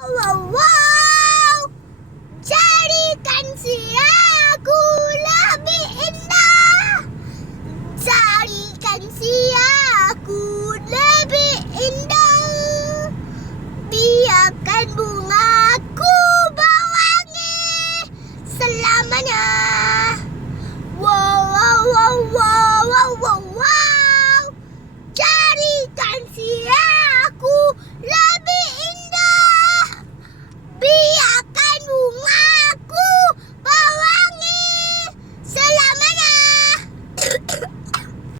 Wow, wow. Jadikan siaku lebih indah. Jadikan siaku lebih indah. Biarkan bungaku berwangi selamanya.